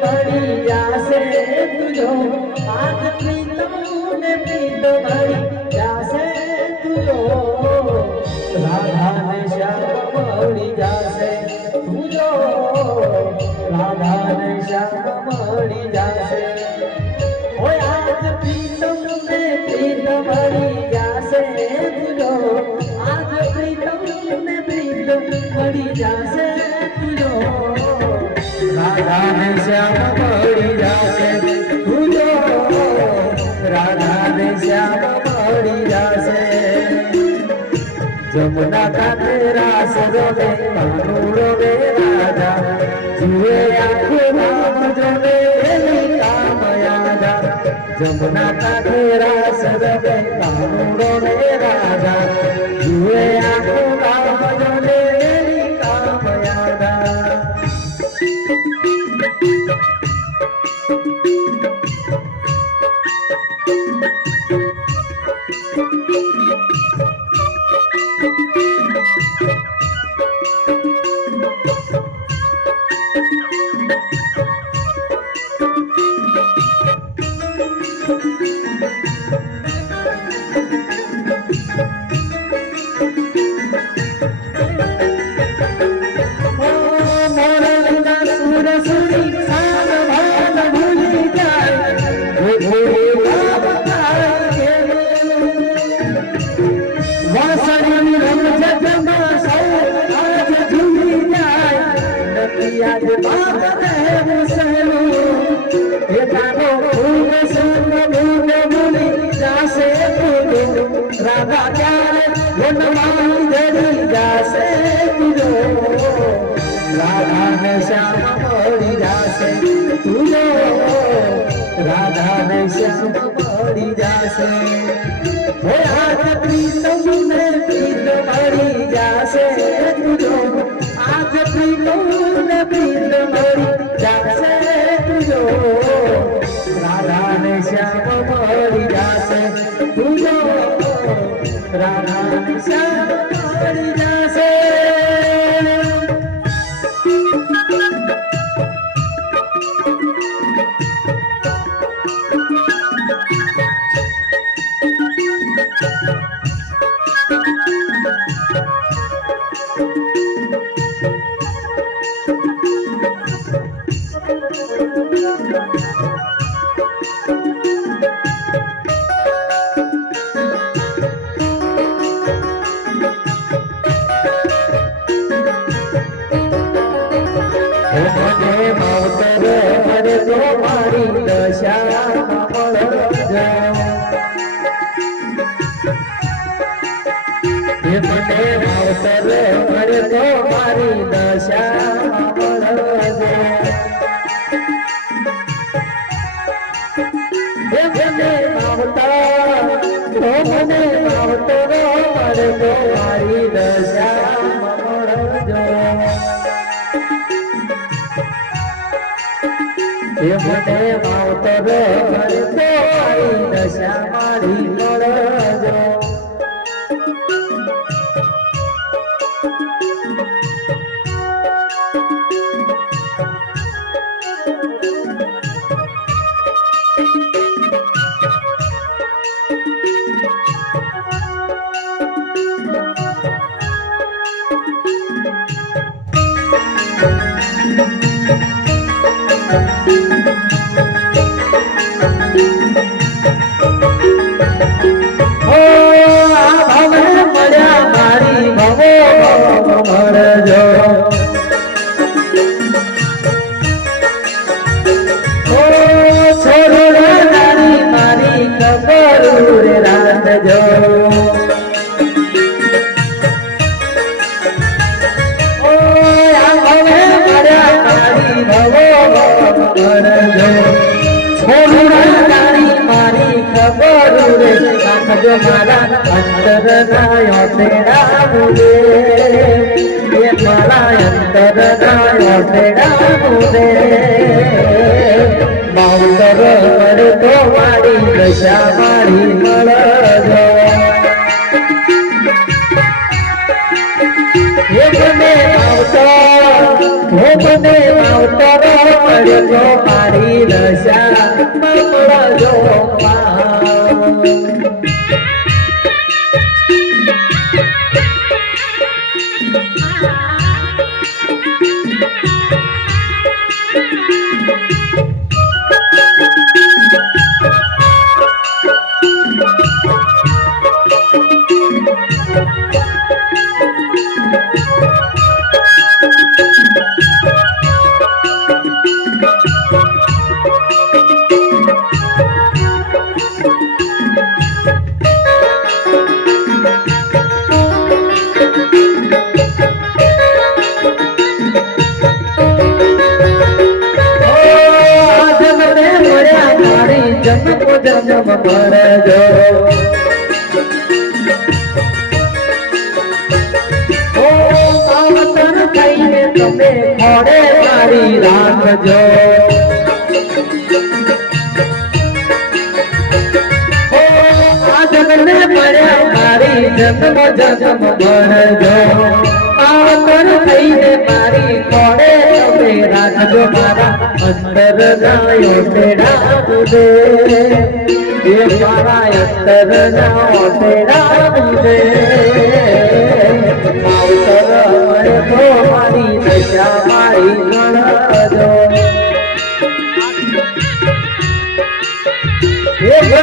भरी जासे तुझो आज प्रीतम ने प्रीत भरी जासे तुझो राधा ने श्याम मળી जासे तुझो राधा ने श्याम मળી जासे ओ आज प्रीतम ने प्रीत भरी जासे तुझो आज प्रीतम ने प्रीत भरी जासे तुझो राधा ने श्याम मળી जासे तुझो राधा ने श्याम मળી जासे जमुना कांठे रास रमे कानूड़ो रे राधा जुए आंखों राम जमे काम यादा जमुना कांठे रास रमे कानूड़ो रे राधा जुए आंखों राम जमे काम यादा आज बात है मुसलो ये जानो फूल संग भूल भूली जासे तुझो राधा प्यारे वनमाली धरी जासे तुझो राधा ने श्याम मળી जासे तुझो राधा ने श्याम मળી जासे ओ आज प्रीतम ने प्रीत मળી जासे तुझो आज प्रीतम ने प्रीत मળી जासे तुझो राधा ने श्याम मળી जासे तुझो राधा ने श्याम मળી जासे मावतर हरे तो मारी दशा મને માવતર હરે તો મારી દશા મને માવતર હરે તો મારી દશા મને માવતર હરે તો મારી દશા મારી મળજો ભવો રાખજો મારા અંતરના યોતેડા મુદે એ મારા અંતરના યોતેડા મુદે માવતર મળે તો મારી દશા મારી મળજો હે મને માવતર મળે તો મારી દશા મળજો જન્મ મળજો ઓ પાવતર થઈને તમે ખોડે મારી રાખજો ઓ આ જગને મળ્યા મારી જન્મ મળજો પાવતર થઈને મારી ખોડે તમે રાખજો મારા અંતરના યોતેડા મુદે એ મારા અંતરના યોતેડા મુદે માવતર મળે તો મારી દશા મારી ગણજો